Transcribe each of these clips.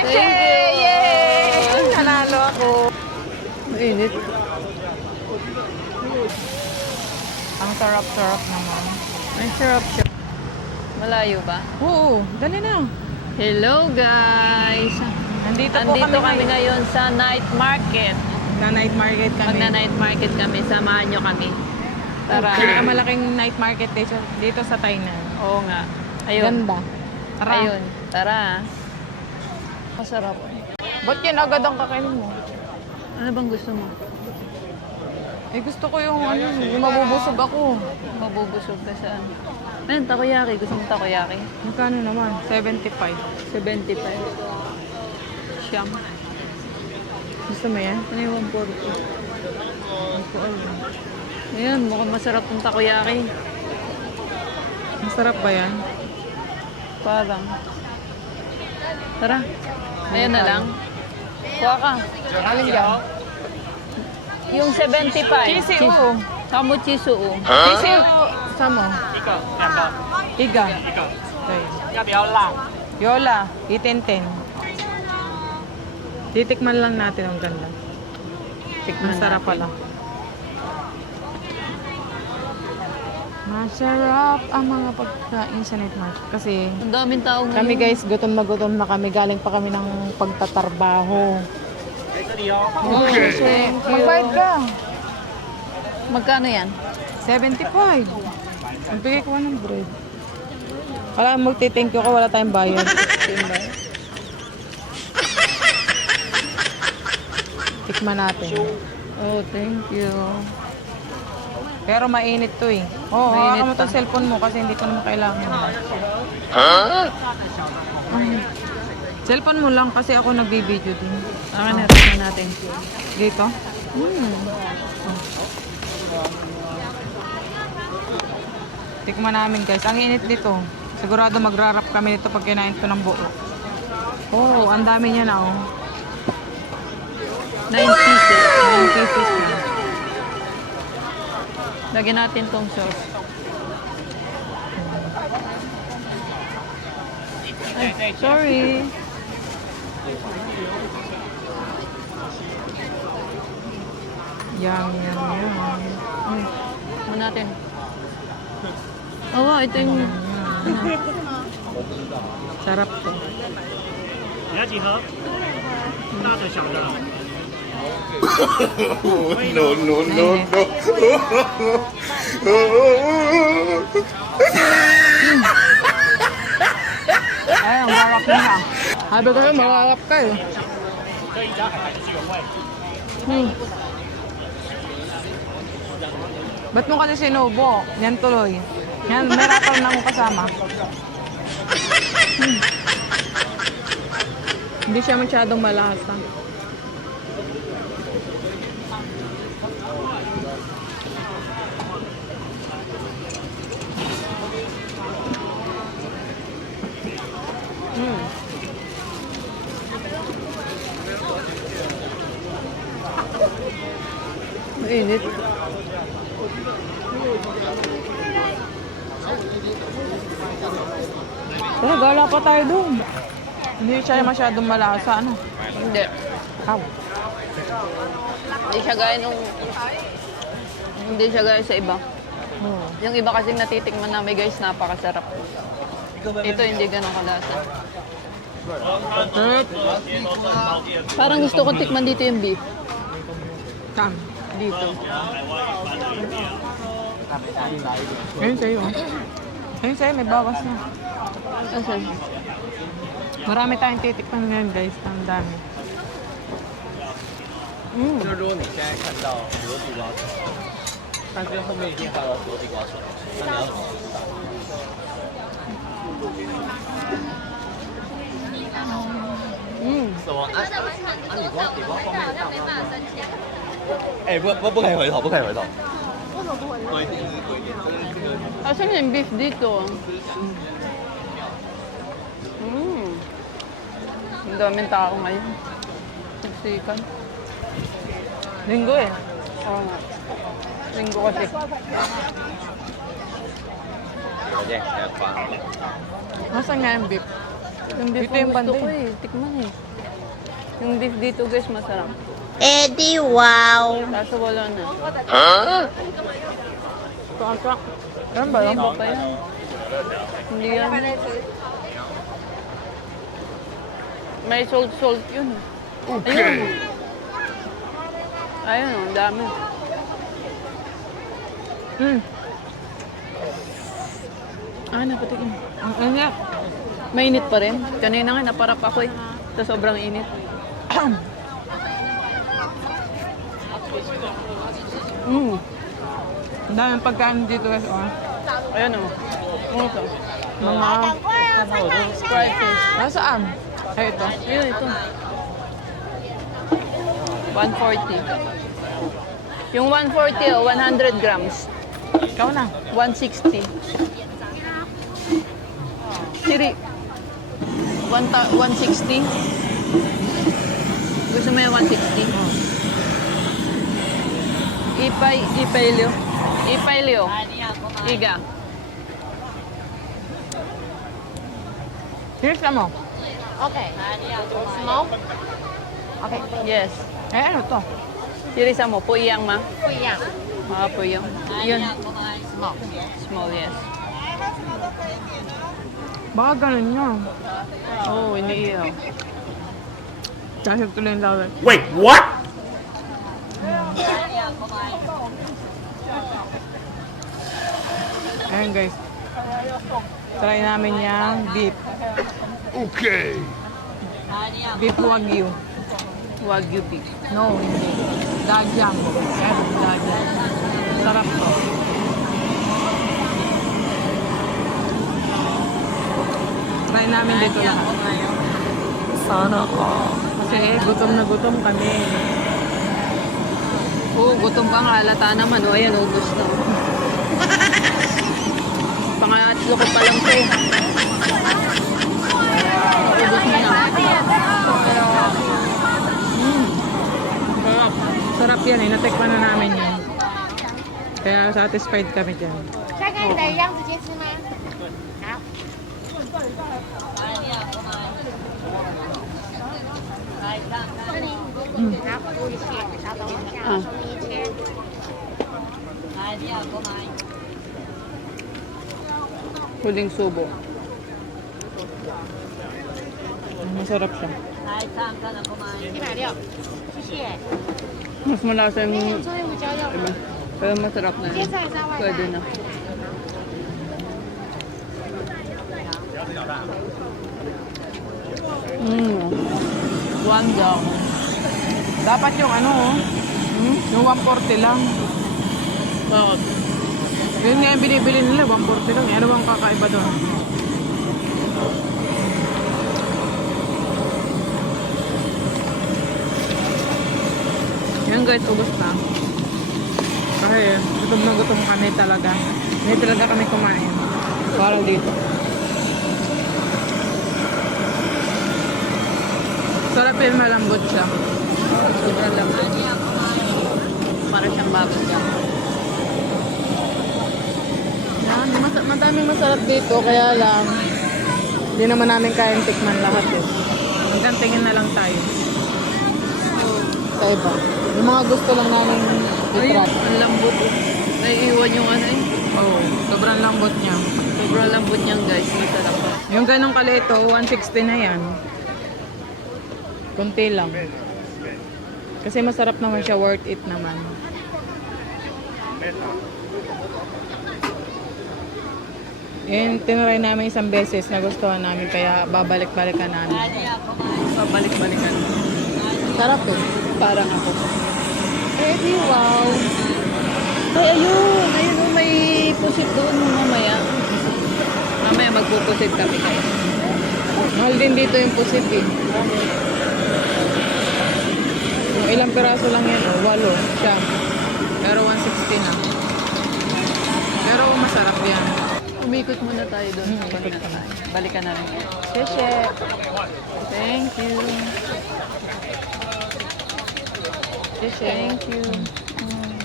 Thank you! Yay! Nanalo ako. Mainit. Ang sarap-sarap naman. Ang sarap siya. Malayo ba? Oo, dali na. Hello guys! Nandito kami ngayon sa night market. Na night market kami. Night market kami, samahan nyo kami. Tara. Malaking night market dito sa Tainan. Oo nga. Ayun. Ganda. Tara. Ayun. Tara. Masarap. Ba't yan agad ang kakainin mo? Ano bang gusto mo? Eh gusto ko yung yung mabubusog ako. Mabubusog ka saan? Ayun, takoyaki. Gusto mo takoyaki? Magkano naman? 75. 75. Siyam. Gusto mo yan? Ano yung 140? Hindi ko alam. Ayan, mukhang masarap yung takoyaki. Masarap ba yan? Parang. Tara. Ayan na lang. Kuha ka. Alin yan? Yung 75. Cheesy, oo. Kamu chisu. Cheesy, sama. Iga. Okay. Yola, itenten. Titikman lang natin ang ganda. Masarap pala. Masarap ang mga pagkain sa night market. Kasi Ang daming tao ngayon. kami guys, gutom na kami. Galing pa kami ng pagtatrabaho. Okay. Magbayad ka. Magkano yan? 75. Magbigay ko ng bread. Wala magti-thank you ko, wala tayong bayad. Tikman natin. Oh, thank you. Pero mainit to eh. Oo, Mainit hawakan mo pa. to cellphone mo kasi hindi ko naman kailangan. Cellphone mo lang kasi ako nagbibideo din. Akin na rin natin. Dito? Tikman namin guys. Ang init dito. Sigurado magrarap kami nito pag kinain to ng buo. Oh, ang dami niya na oh. 9 pieces. 9 pieces na. Lagyan natin tong sauce. Ay, sorry. Yum, yum, yum. Ano natin? Oo, ito yung... Sarap to. 你要几盒？大的、小的。 no, no, no, no. Ay, ang sarap niya. Sabi ko yun, malalap ka eh. 这一家还是只有味。 Ba't mo kasi sinubo? Yan tuloy. Yan, may rapper na akong kasama. Hindi siya masyadong malasa. Mainit. Eh, gala pa tayo doon. Hindi siya masyadong malasa, ano? Hindi. Aw. Hindi siya gaya nung... Hindi siya gaya sa iba. Oh. Yung iba kasing natitikman namin guys, napakasarap. Ito hindi ganun kalasa. Parang gusto ko tikman dito yung beef. Kam. Dito. Ayun sa'yo. Ayun sa'yo, may bawas na. Asan? Marami tayong titikman ngayon guys. Ang dami. 就是如果你现在看到比如地瓜球，但是后面已经还有很多地瓜球，那你要怎么知道？什么？你说后面大吗？哎，不可以回头，不可以回头。为什么不回头？对，对对，这个 Asan yung beef dito? Ang daming tao ngayon. Siksikan. Linggo eh. Oo nga. Linggo kasi. 有点开花。 Nasaan nga yung beef? Yung beef Ito yung ang gusto banda ko eh. Tikman eh. Yung beef dito guys, masarap. Eddie, wow. Kaso wala na. Ito ang truck. Ano ba Hindi, yun? iba pa yan. Hindi yan. May salt yun. Ayun. Ayun, ang dami. Napatikin. Ang init. Mainit pa rin. Kanina nga, naparap ako eh. Sa sobrang init. Ang daming pagkain dito guys. Oh. Ayan o. Ano ito? Mga... Fried fish. Nasaan? Ay, ito. Ayun, ito. 140. Yung 140 o 100 grams. Ikaw na. 160. Siri. 160. Gusto mo yung 160? Ipailyo. Ipailyo. Iga. Cheers ka mo. Yes. Eh, ano to? Sirisa mo, puyang ma? Puyang. Puyang. Yun. Small, yes. Baka ganun nyo. Oh, iniiyaw. Kasi tuloy yung lawal. Wait, what? Ayan guys. Try namin yung beef. Okay. Beef wagyu. Wagyu beef. No, hindi. Dagyang. Yes, dagyang. Sarap to. Try namin dito lahat. Sana ko. Kasi gutom na gutom kami. Oo, gutom ka nga. Halata naman. O, ayan, ubos na. Pangatlo ko pa lang to. Ubos na na. Sarap. Sarap yan eh. Natikman na namin yan. Kaya satisfied kami dyan. 再看你的样子，先吃吗？好。好，不谢，稍等一下，啊我送你一千。 Huling subo. Masarap siya. 160，谢谢。 Mas malasa yung 注意胡椒肉。 iba. Pero masarap na 接 yun. 菜在外 Pwede 带。 na. One down. Dapat yung ano oh. Yung 140 lang. Bakit? Yun nga yung binibili nila, 140 lang. Ano bang kakaiba doon? Yan guys, ubos na. Kasi gutom na gutom kami talaga. Hindi talaga kami kumain. Parang dito. Sarap yun, malambot siya. Sobrang lambot. Para siyang babas ka. Yan, madaming masarap dito, kaya lang hindi naman namin kayang tikman lahat eh. Hanggang tingin na lang tayo. Sa iba. Yung mga gusto lang namin Ay, i-try. ang lambot. Naiiwan yung ano eh. Oo, sobrang lambot niya. Sobrang lambot niyan guys. Masarap pa. Yung ganong kalito, 160 na yan. Kunti lang. Kasi masarap naman siya, worth it naman. Yun, tinry namin isang beses, nagustuhan namin, kaya babalik-balikan namin. Pabalik-balikan. Sarap eh. Parang ako. Eddie, wow! Ay, ayun. Ayun oh, may pusit doon mamaya. Mamaya magpupusit kami guys. Mahal din dito yung pusit eh. Yung ilang piraso lang yan, oh, 8 siya. Pero 160 na. Pero masarap yan. Umikot muna tayo doon. ikot Balik kami. Balikan namin. Sheshe! Thank you. Sheshe! Thank you.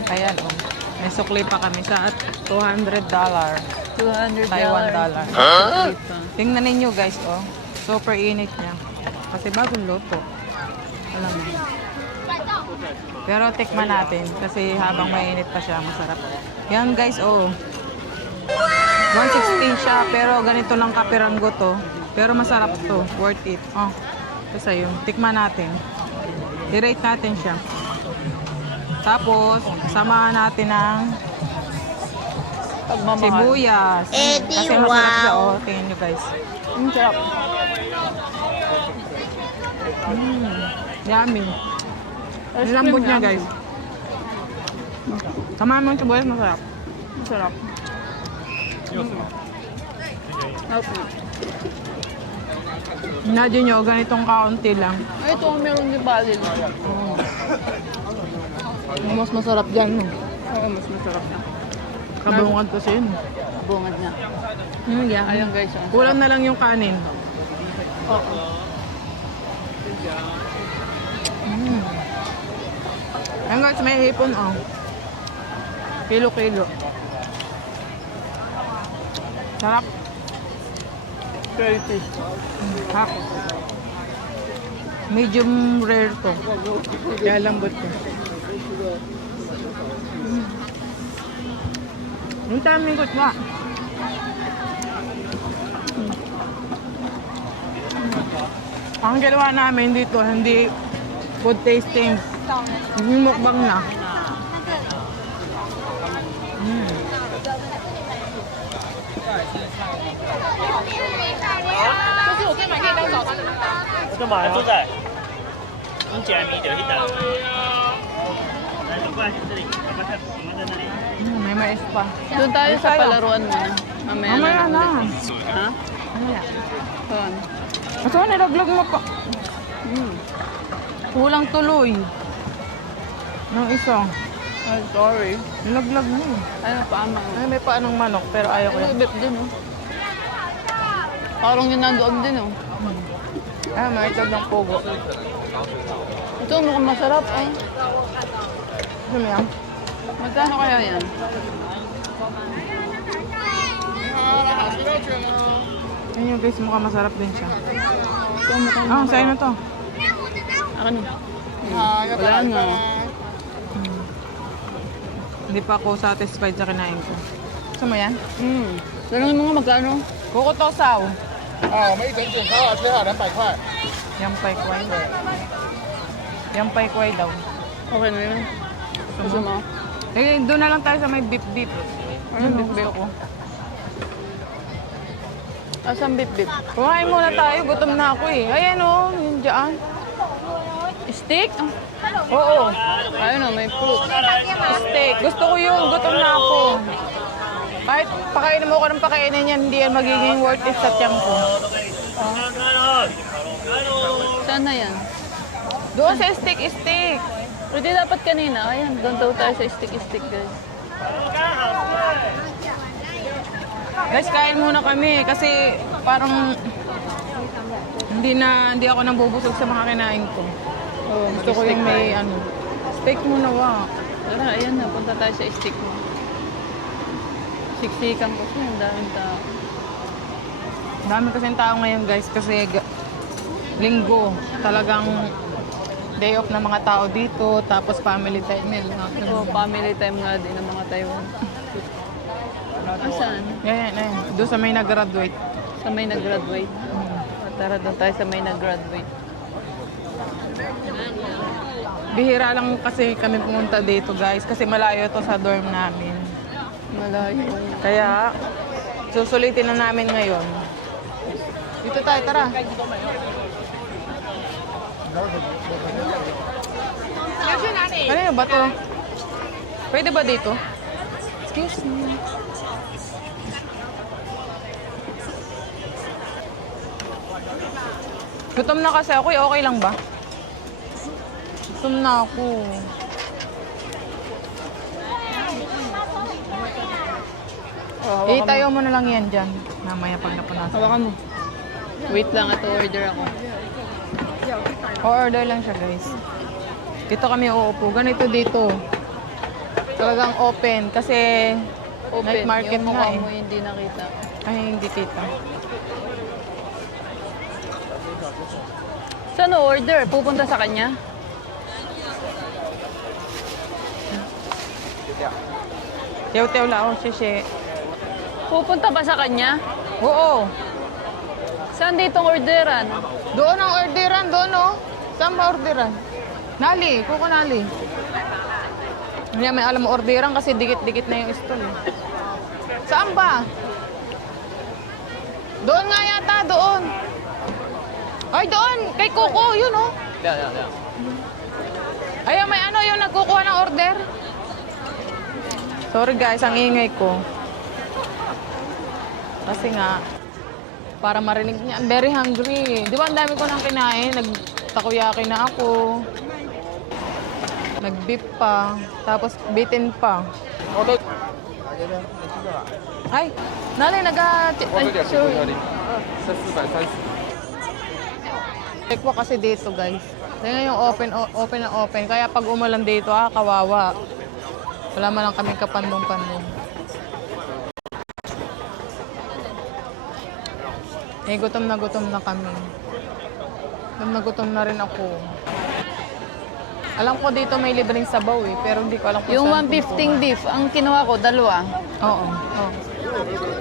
Ayan, oh. May sukli pa kami sa $200. $200. Taiwan dollar. Huh? Tingnan ninyo guys, oh. Super init niya. Kasi bagong luto. Alam mo. Pero tikman natin kasi habang mainit pa siya, masarap. Yan guys, oh. 116 siya, pero ganito lang kapiranggo to. Pero masarap to. Worth it. Oh. Kasi yun. Tikman natin. I-rate natin siya. Tapos, samahan natin ng Pagmamahal. sibuyas. Kasi masarap siya. Oh, tingnan nyo guys. Ang sarap. Yummy. Ice Ang lambot cream niya yan. guys. Samahan mo yung sibuyas, masarap. Masarap. Okay. Imagine nyo, ganitong kaunti lang. Ay, ito ang meron din balil. Mas masarap dyan. No? Oo, mas masarap na. Kabungad kasi yun. Bungad niya. Yeah. Ayun guys. Ang Kulang na lang yung kanin. Oo. Ayun guys, may hipon oh. Kilo-kilo. Sarap. Quality. Ha? Medium rare to. Kaya lambot to. Yung taming kot nga. Ang ginawa namin dito, hindi food tasting. Yung mukbang na. May mais pa. Doon tayo sa palaruan mo. Mamaya Mamaya na. Ha? Mamaya. Saan? Ito, nilaglag mo pa. Kulang tuloy. Nang isa. Ay, sorry. Nilaglag mo. Ay, paama. Ay, may paanong manok, pero ayaw ko Ay, yan. bip din, oh. Parang yun nandoon din, oh. Ah, may itlog ng pugo. Ito, mukhang masarap, eh. Gusto mo yan? Magkano kaya yan? Yun yung guys, mukhang masarap din siya. Ito, mukhang Ah, sa'yo na to. Ano? Wala na. Hindi pa ako satisfied sa kinain ko. Gusto mo yan? Tanongin mo nga magkano? Kuko to saw. 啊，我们一整卷烤好切好200块。 Yampay kway. Yampay kway daw. Okay na yun. Gusto mo? Eh, doon na lang tayo sa may beef. Ano Yun, beef-beef? gusto ko. Asan bip-bip? Kumain muna tayo, gutom na ako eh. Ayan o, yun dyan. Steak? Oo, Ayun o, may fruit. steak. Gusto ko yun, gutom na ako. Kahit pakainin mo ko ng pakainin yan, hindi yan magiging worth it sa tiyan ko. Saan na yan? Doon sa steak. Pwede dapat kanina. Ayan, doon daw tayo sa steak, guys. Guys, kain muna kami kasi parang hindi ako nabubusog sa mga kinain ko. Oh, Gusto ko yung may steak muna Tara, ayan na. Punta tayo sa steak mo. Siksikan ko siya. Ang daming tao. Dami kasing tao ngayon guys kasi linggo. Talagang day off ng mga tao dito, tapos family time nila. So, family time nga din ng mga Taiwan. Asan? Yan. Doon sa may nag-graduate. Sa may nag-graduate. Tara, doon tayo sa may nag-graduate. Bihira lang kasi kami pumunta dito guys kasi malayo to sa dorm namin. Malayo. Kaya susulitin na namin ngayon. Dito tayo, tara. Kanino ba to? Pwede ba dito? Excuse me. Gutom na kasi ako eh. Okay lang ba? Gutom na ako. Tayo mo na lang yan dyan. Mamaya pag napunasan. Hawakan mo. Wait lang, ito order ako. O-order lang siya guys. Dito kami uupo. Ganito dito. Talagang open kasi night market yung nga mukha eh. mo hindi nakita. Ay, hindi kita. Saan order? Pupunta sa kanya? Tew-tew lao, shishe. Pupunta ba sa kanya? Oo. Saan ditong orderan? Doon ang orderan, doon oh. Saan ba orderan? Nali, kuko nali. Hindi may alam mo orderan kasi dikit-dikit na yung stall eh. Saan ba? Doon nga yata, doon. Ay, doon. Kay Kuko, yun oh. Ayun, may ano yung nagkukuha ng order. Sorry guys, ang ingay ko. Kasi nga, para marinig niya, I'm very hungry. Di ba ang dami ko nang kinain? Nagtakoyaki na ako. Nag-beef pa. Tapos bitin pa. Ay, nali, ay, sorry. Check ko kasi dito guys. Tingnan yung open na open. Kaya pag umulan dito, kawawa. Wala man lang kaming kapandong-pandong. Eh, gutom na kami. Gutom na rin ako. Alam ko dito may libreng sabaw eh, pero hindi ko alam kung Yung saan 115 beef, ang kinuha ko, dalawa. Oo.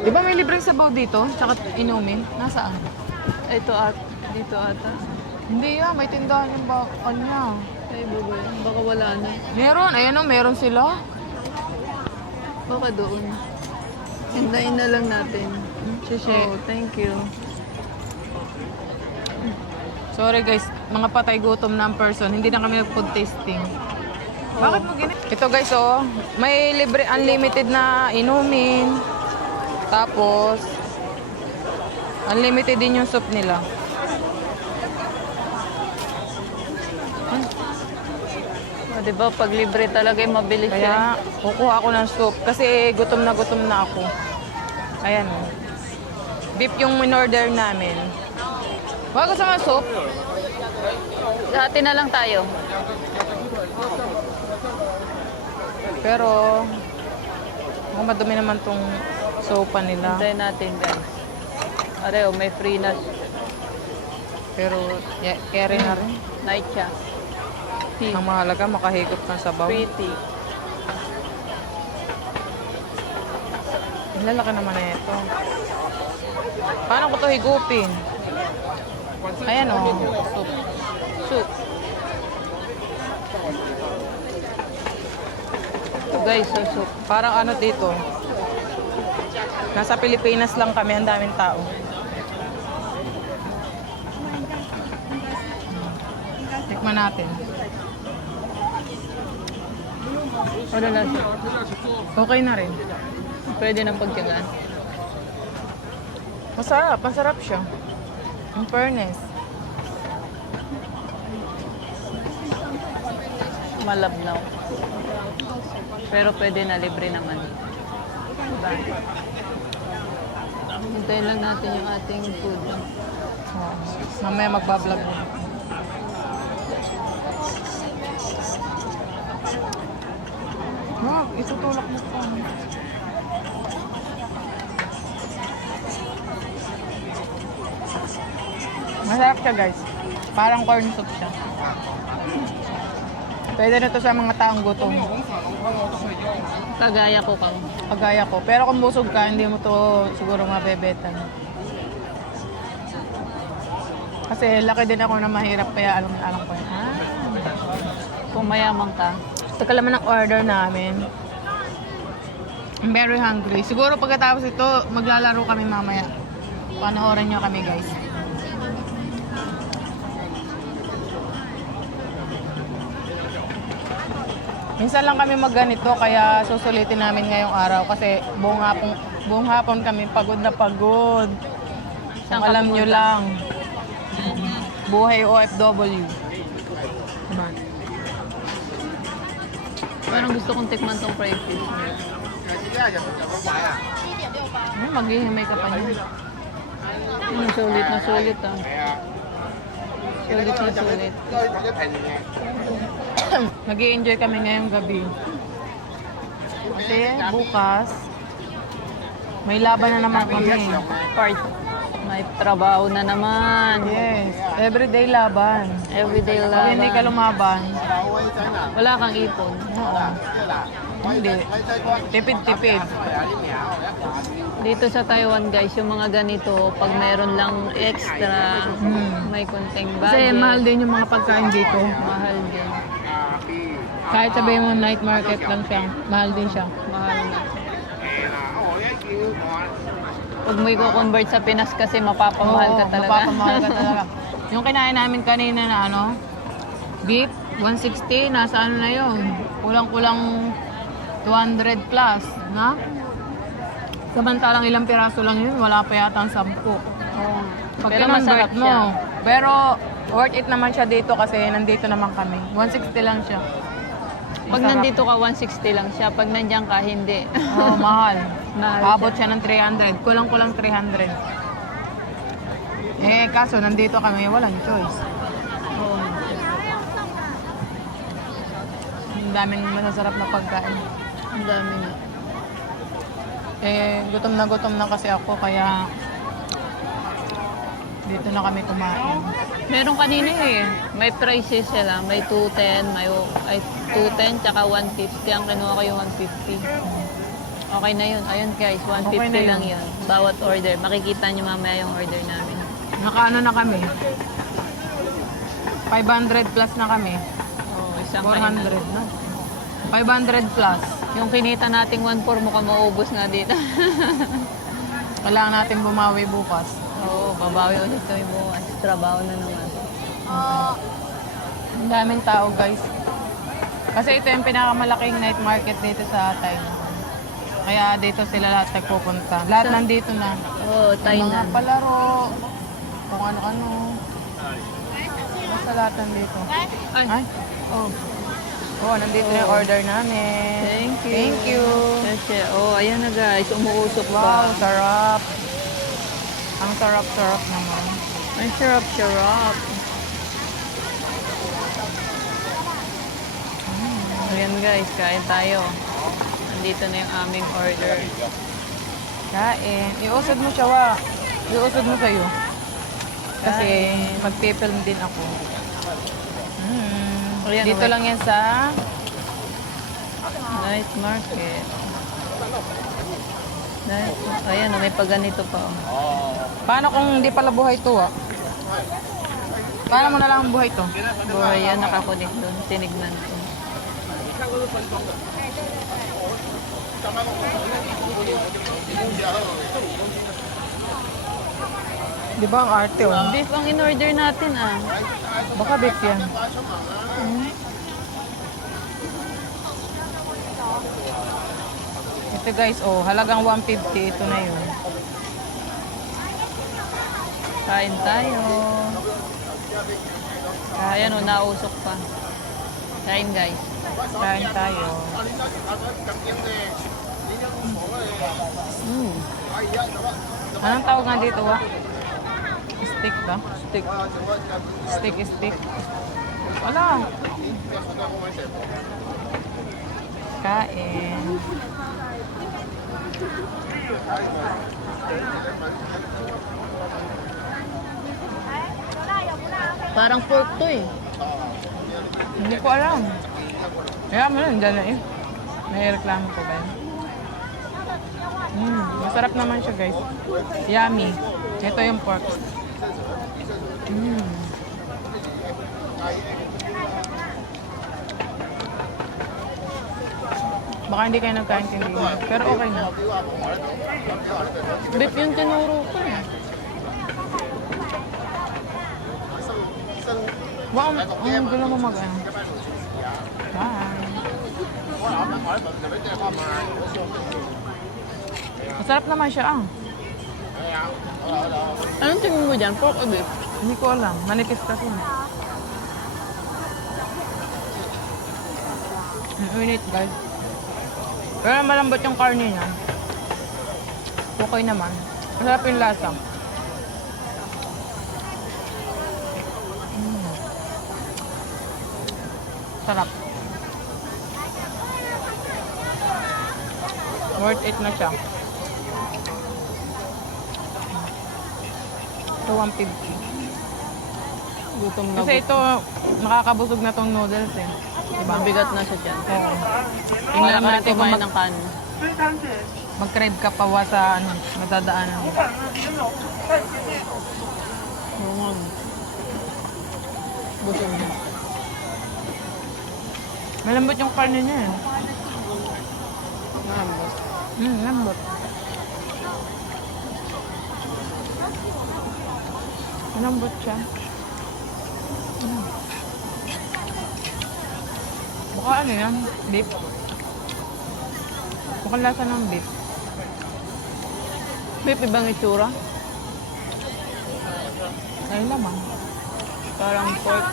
Di ba may libreng sabaw dito? Tsaka inumin? Nasaan? Dito ata. Hindi may tindahan yung kanya. Ay, bubay. Baka wala na. Meron, ayan o, meron sila. Baka doon. Hintayin na lang natin. Shishe. Oh, thank you. Sorry guys, mga patay gutom na ang person. Hindi na kami nag-food tasting. Bakit mo Ito guys, may libre unlimited na inumin. Tapos, unlimited din yung soup nila. Oh, diba, pag libre talaga yung mabilis yan. Kaya, kukuha ako ng soup. Kasi gutom na ako. Ayan o. Beef yung in-order namin. Bago sa mga soup. Hati na lang tayo. Pero, mukhang madumi naman tong sopa nila. Hintayin natin, guys. Areo, may free na Pero, carry na rin. night siya. Ang mahalaga, makahigop ng sabaw. Pretty. Ang lalaki naman na ito. Paano ko to higupin? Ayan o. Soup. Soup. Ito guys, so soup. Parang ano dito. Nasa Pilipinas lang kami, ang daming tao. Tikman natin. Ano na siya? Okay na rin. Pwede nang pagtyagaan. Masarap siya. In fairness. Malabnaw. Pero pwede na, libre naman. Diba? Hintayin lang natin yung ating food. Mamaya magbablog na. Itutulak mo pa. Masarap siya guys. Parang corn soup siya. Pwede na to sa mga taong gutom. Kagaya ko kang. Kagaya ko. Pero kung busog ka, hindi mo to siguro mabebetan. Kasi laki din ako na mahirap kaya alam ko yun. Kung mayaman ka. Ito ka naman ang order namin. I'm very hungry. Siguro pagkatapos ito, maglalaro kami mamaya. Panoorin nyo kami guys. Minsan lang kami magganito kaya susulitin namin ngayong araw kasi buong hapon kami pagod na pagod. Saan Kung ka alam nyo pumunta? lang. Buhay OFW. Diba? Parang gusto kong tikman tong fried fish. Maghihimay ka pa niya. Sulit na sulit ah. Sulit na sulit. Nag-i-enjoy kami ngayong gabi. Kasi bukas, may laban na naman kami. May trabaho na naman. Yes. Everyday laban. Everyday Pag hindi ka laban. lumaban, Wala kang ipon. oo. Hindi. Tipid-tipid. Dito sa Taiwan guys, yung mga ganito, pag meron lang extra, may konting Kasi budget. mahal din yung mga pagkain dito. Mahal din. Kahit sabihin mo night market lang siya, mahal din siya. Mahal na. Pag mo i-convert sa Pinas kasi mapapamahal ka talaga. Mapapamahal ka talaga. Yung kinain namin kanina na ano, beef, 160, nasa ano na yun. Kulang-kulang 200 plus, na? Samantalang ilang piraso lang yun, wala pa yata ang 10. Oo. Pag Pero masarap kinonvert mo. siya. Pero worth it naman siya dito kasi nandito naman kami. 160 lang siya. Pag Masarap. nandito ka, 160 lang siya. Pag nandiyan ka, hindi. Oh, mahal. Mahal Abot siya ng 300. Kulang-kulang 300. Eh, kaso nandito kami, walang choice. Oo. Ang daming masasarap na pagkain. Ang dami nga. Eh, gutom na kasi ako, kaya dito na kami kumain. Meron kanina eh. May prices sila. May 210, may ay 210, tsaka 150. Ang kinuha ko yung 150. Okay na yun. Ayun guys, 150 Okay na yun. lang yun. Bawat order. Makikita nyo mamaya yung order namin. Nakaano na kami? 500 plus na kami. Oh, isang 400 na. 500 plus. Yung kinita nating 1.4 mukhang maubos na dito. Kailangan natin bumawi bukas. Oo, babawi ulit kami bukas. Trabaho na naman. Ang daming tao, guys. Kasi ito yung pinakamalaking night market dito sa Thailand. Kaya dito sila lahat nagpupunta. Lahat nandito na. Oo, Yung mga Thailand. palaro, kung ano-ano. Basta lahat nandito. Ay, Ay, oh. Oh, nandito na yung order namin. thank you. Thank you. Sasha. Oh, ayan na guys. Umuusok Wow, pa. sarap. Ang sarap-sarap naman. Ang sarap-sarap. Ayan guys, kain tayo. Nandito na yung aming order. Kain. Iusod mo siya, wa. Iusod mo sa'yo. Kasi Kain. magpipilm din ako. Ayan, Dito wait. lang yan sa... Night market. Ayan, may paganito pa. Oh. Paano kung hindi pala buhay to, ah? Paano mo na lang buhay to? Buhay yan, nakakunik doon. Tinignan ko. Di ba ang arte, oh? Beef ang in-order natin ah. Baka beef yan. Ito guys, oh, halagang 150. Ito na yun. Kain tayo. Ayan o, nausok pa. Kain guys. Kain tayo. Anong tawag nga dito, wa? Steak ba? Stick. Steak. Wala. Kain. Parang pork to eh. Hindi ko alam. Kaya mo lang, dyan na eh. May reklamo ko ba yun? Masarap naman siya guys. Yummy. Ito yung pork. Baka hindi kayo nagkaintindihan. Pero okay na. Beef yung tinuro ko eh. Wow, ang gulo mo mag-ano. Bye. Masarap naman siya ah. Anong tingin mo dyan? Pork o beef? Hindi ko alam. Manipis kasi. Ang init guys. Pero malambot yung karne niya. Okay naman. Masarap yung lasa. Sarap. Worth it na siya. Ito 150. Gutom na Kasi ito, nakakabusog na tong noodles eh. Diba? Bigat na siya dyan. Oo. Para Tingnan ka natin kung kumain ng kanin. mag-crave ka pa sa ano, matadaanan mo. Oo. Busog na. Malambot yung karne niya eh. Malambot. Lambot. Malambot siya. Baka ano yan? Beef? Baka lasa ng beef. Beef, ibang itsura. Ay lamang. Parang pork.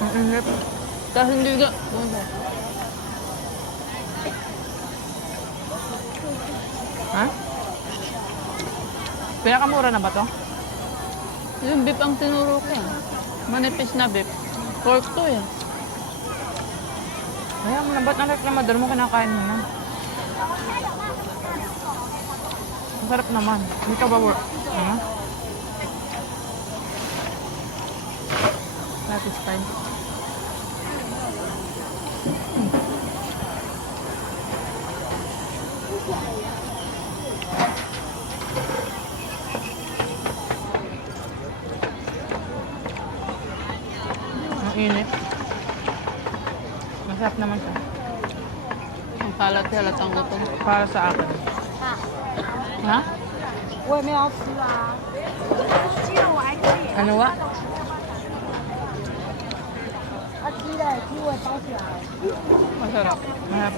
Ang inip. Tapos hindi ka... Ha? Pinakamura na ba to? Yung beef ang tinuro ko eh. Manipis na beef. Pork to eh. Ay, malambot na reklamador mo, kinakain mo na. Masarap naman. Hindi ka ba work? Ha? Satisfied. Ang init. Masarap naman siya. Ang kalat halatang gutom. Para sa akin. Ha? 我也没有要吃啊。鸡肉我还可以， Ano wa? 鸡的鸡我包起来。 Masarap. Masarap.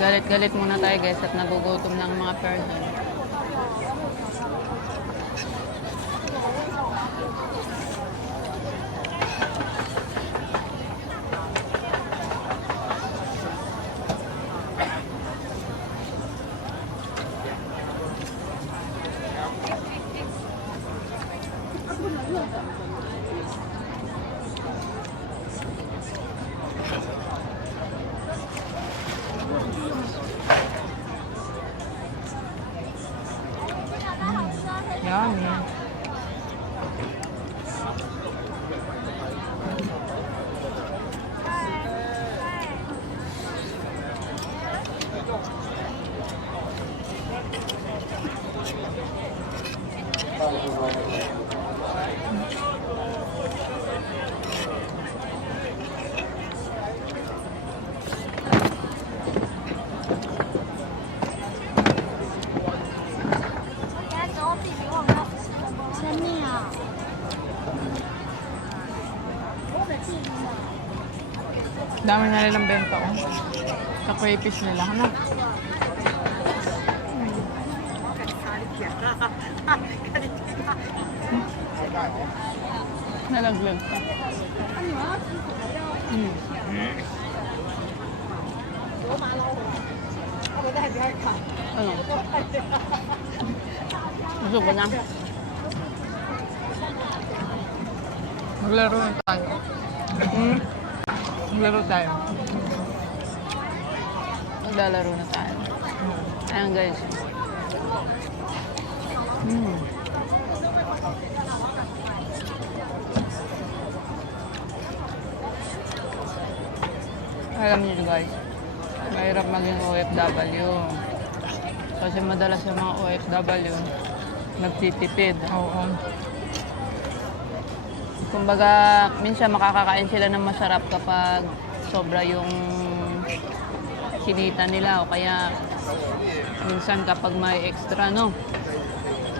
Galit-galit muna tayo guys at nagugutom ng mga person. Yummy. Dami na nilang benta oh. Sa crayfish nila. Ano? Nalaglag pa. Ano? Gusto ko na. Maglaro na tayo. Maglaro tayo. Maglalaro na tayo. Ayan guys. Alam niyo guys, mahirap maging OFW. Kasi madalas yung mga OFW, nagtitipid. Oo. Kumbaga, minsan makakakain sila ng masarap kapag sobra yung kinita nila o kaya minsan kapag may extra, no?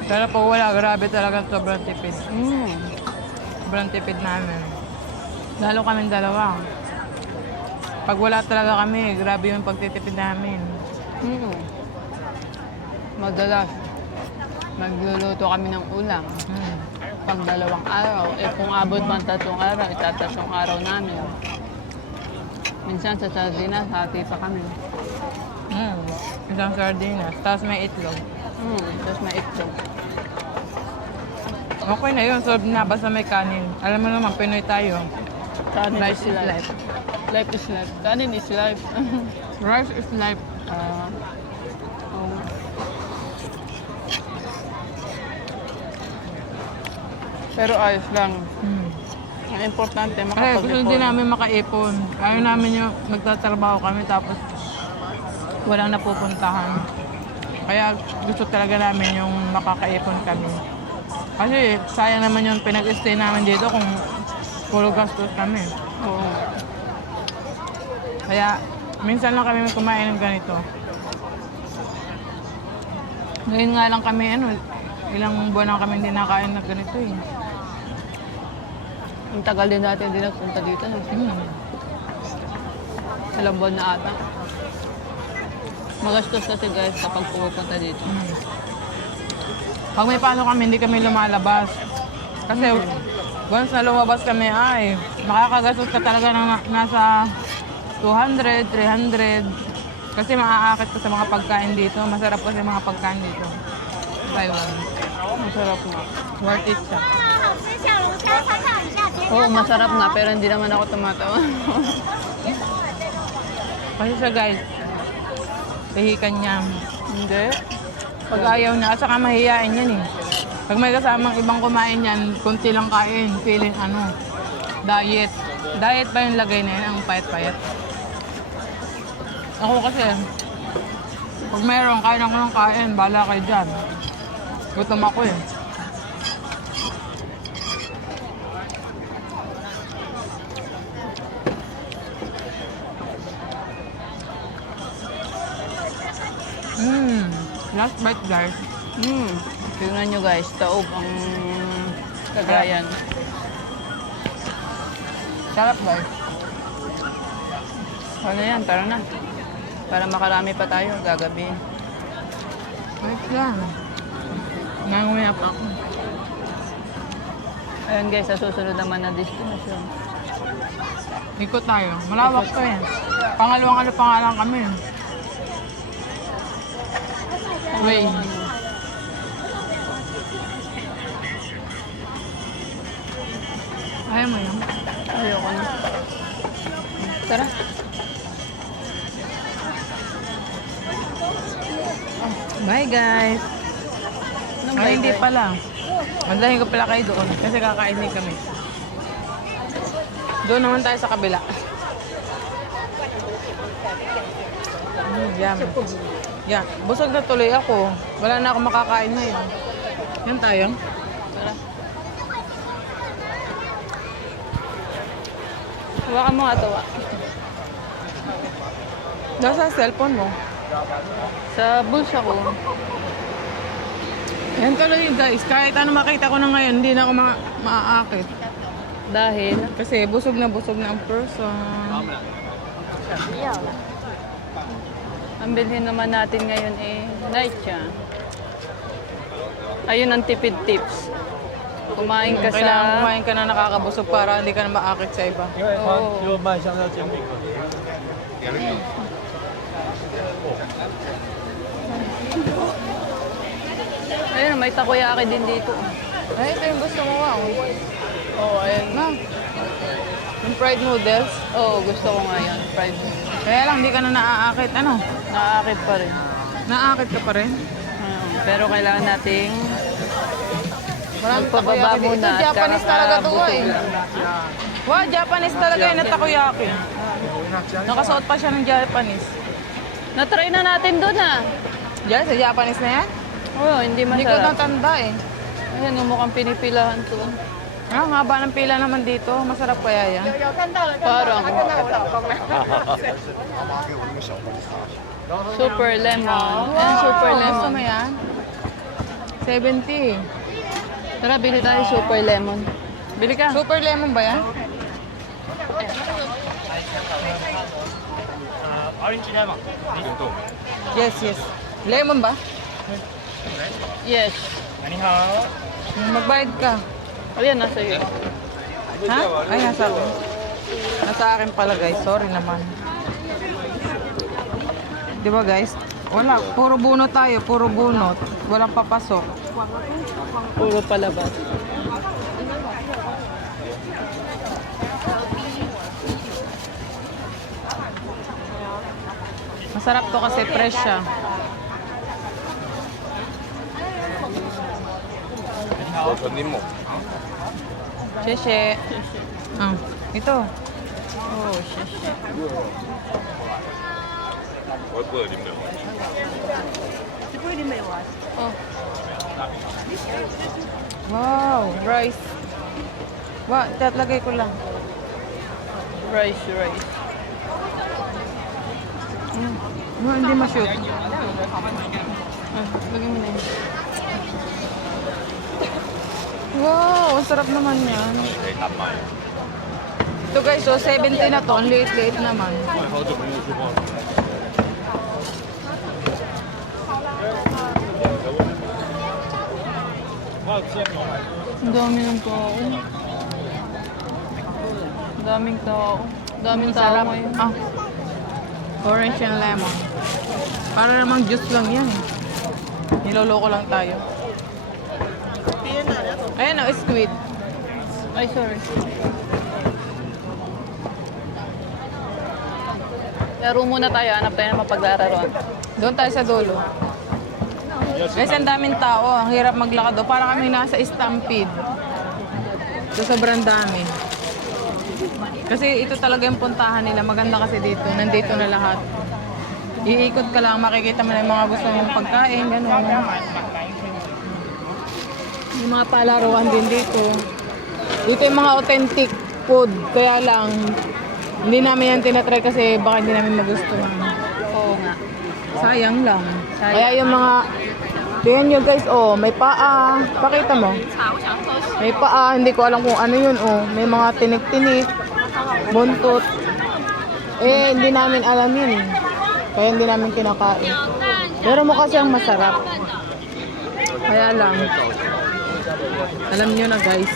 Pero po wala, grabe talaga sobrang tipid. Mm. Sobrang tipid namin. Lalo kaming dalawa. Pag wala talaga kami, grabe yung pagtitipid namin. Mm. Madalas, nagluluto kami ng ulam. Pag 2 araw, kung abot man 3 araw, 3 araw namin. Minsan sa sardinas, hati pa kami. Isang sardinas, tapos may itlog. Tapos may itlog. Okay na yun, solve na, basta may kanin. Alam mo naman, Pinoy tayo. Kanin Rice is sila. life. Life is life. Kanin is life. Rice is life. Oo. Pero ayos lang. Ang importante, Kasi gusto makapag-ipon. din namin makaipon. Ayaw namin yung magtatrabaho kami tapos walang napupuntahan. Kaya gusto talaga namin yung makakaipon kami. Kasi sayang naman yung pinag-stay namin dito kung puro gastos kami. Oo. Kaya minsan lang kami kumain ng ganito. Ngayon nga lang kami, ilang buwan lang kami hindi nakain na ganito eh. Ang tagal din natin din nagpunta dito. Ilang buwan na ata. Magastos kasi guys kapag pumupunta dito. Pag may pasok kami, hindi kami lumalabas. Kasi once na lumabas kami, ay, makakagastos ka talaga ng nasa 200, 300. Kasi maaakit ka sa mga pagkain dito. Masarap kasi mga pagkain dito. Taiwan. Masarap nga. Worth it siya. 好吃小龙虾，参考一下节 Oo, masarap nga pero hindi naman ako tumatawa. Kasi siya guys, pihikan niya. Hindi. Pag ayaw niya, at saka mahihain yan eh. Pag may kasamang ibang kumain yan, kunti lang kain, feeling diet. Diet pa yung lagay na yan, ang payat-payat. Ako kasi, pag meron, kain ako ng kain, bahala kayo dyan. Gutom ako eh. Last bite guys. Tingnan nyo guys, taob ang kagayan. Sarap guys. Ano yan, tara na. Para makarami pa tayo, gagabihin. Wait lang. Nanguya pa ako. Ayun guys, sa susunod naman na destination. Ikot tayo. Malawak to eh. Pangalawang pa nga lang kami. Wait. Ayaw mo yun? Ayoko na. Tara. Bye guys. Ay, hindi pala. Mandahin ko pala kayo doon. Kasi kakain din kami. Doon naman tayo sa kabila. Yum. Yeah. Busog na tuloy ako. Wala na ako makakain ngayon. Yan tayo. Tara. Hawakan mo nga ito. Nasa cellphone mo. Sa bulsa ko. Yan tuloy guys. Kahit ano makita ko na ngayon, hindi na ako maaakit. Dahil, Kasi busog na ang person. ang bilhin naman natin ngayon eh, night siya. Ayun ang tipid tips. Kumain ka Kailangan sa... kumain ka na nakakabusog para hindi ka na maakit sa iba. Oo. Ayun, may takoyaki din dito. Ay, ito yung gusto mo, wow. Oo, ayun. Ma'am, yung fried noodles. Oo, gusto ko nga yan. Fried noodles. Kaya lang, hindi ka na naaakit. Ano? Nakaakit pa rin. Naaakit ka pa rin? Pero kailangan nating Maraming magpababa takoyaki. muna Ito, at Japanese talaga to kakabutol eh. lang. Wow, Japanese talaga yun na takoyaki. Nakasuot pa siya ng Japanese. Na-try na natin doon ah. Diyan, sa Japanese na yan? Oo, hindi Hindi ko masarap. natanda eh. Ayan, mukhang pinipilahan to. Ah, ang haba ng pila naman dito. Masarap kaya yan. Parang super lemon. Ayan, super Gusto lemon. mo yan? 70. Tara, bili tayo super lemon. Bili ka. Super lemon ba yan? Yes, yes. Lemon ba? Yes. Magbayad ka. Ayan, nasa iyo. Ha? Ay, nasa akin. Nasa akin pala guys. Sorry naman. Di ba guys? Wala. Puro bunot tayo. Puro bunot. Walang papasok. Puro palabas. Masarap to kasi fresh siya. Sheshe. Ito. Oh, sheshe. Oh. Wow, rice. Tatlagay ko lang. Rice. Hindi ma-shoot. Lagyan mo na yun. Wow, ang sarap naman yan. Ito guys, so 70 na to. Ang liit-liit naman. Ang dami ng tao. Ang daming tao. Daming tao ngayon. Orange and lemon. Para namang juice lang yan eh. Niloloko lang tayo. Ayan o, squid. Ay, sorry. Laro muna tayo. Hanap tayo ng mapaglararoan. Doon tayo sa dulo. Guys, ang daming tao. Ang hirap maglakad. O, parang kami nasa stampede. So, sobrang dami. Kasi ito talaga yung puntahan nila. Maganda kasi dito. Nandito na lahat. Iikot ka lang. Makikita mo na yung mga gusto mong pagkain. Ganun. Yung mga palaruan din dito. Dito yung mga authentic food. Kaya lang, hindi namin yan tinatry kasi baka hindi namin magustuhan. Oo nga. Sayang lang. Kaya yung mga, tingnan nyo guys, oh, may paa. Pakita mo. May paa, hindi ko alam kung ano yun, oh. May mga tinik-tinik, buntot. Hindi namin alam yun, eh. Kaya hindi namin kinakain. Pero mukha siyang masarap. Kaya lang, alam nyo na guys,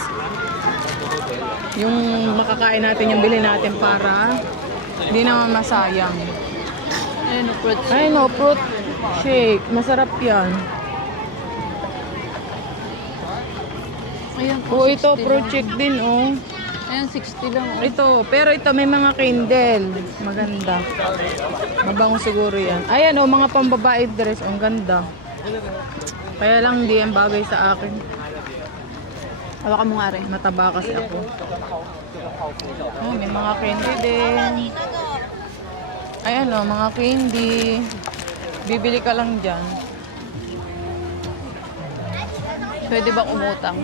yung makakain natin, yung bilhin natin para hindi naman masayang. Ayun, fruit. Ay no, fruit shake. Masarap yan. Ayan, Oh, ito, 60 fruit lang. shake din, oh. Ayan, 60 lang. Oh. Ito, pero ito, may mga candle. Maganda. Mabango siguro yan. Ayan, oh, mga pambabae dress. Ang ganda. Kaya lang, hindi yan bagay sa akin. Hawakan mo nga rin. Mataba kasi ako. Oh, may mga candy din. Ayan, oh, mga candy. Bibili ka lang dyan. Pwede ba umutang?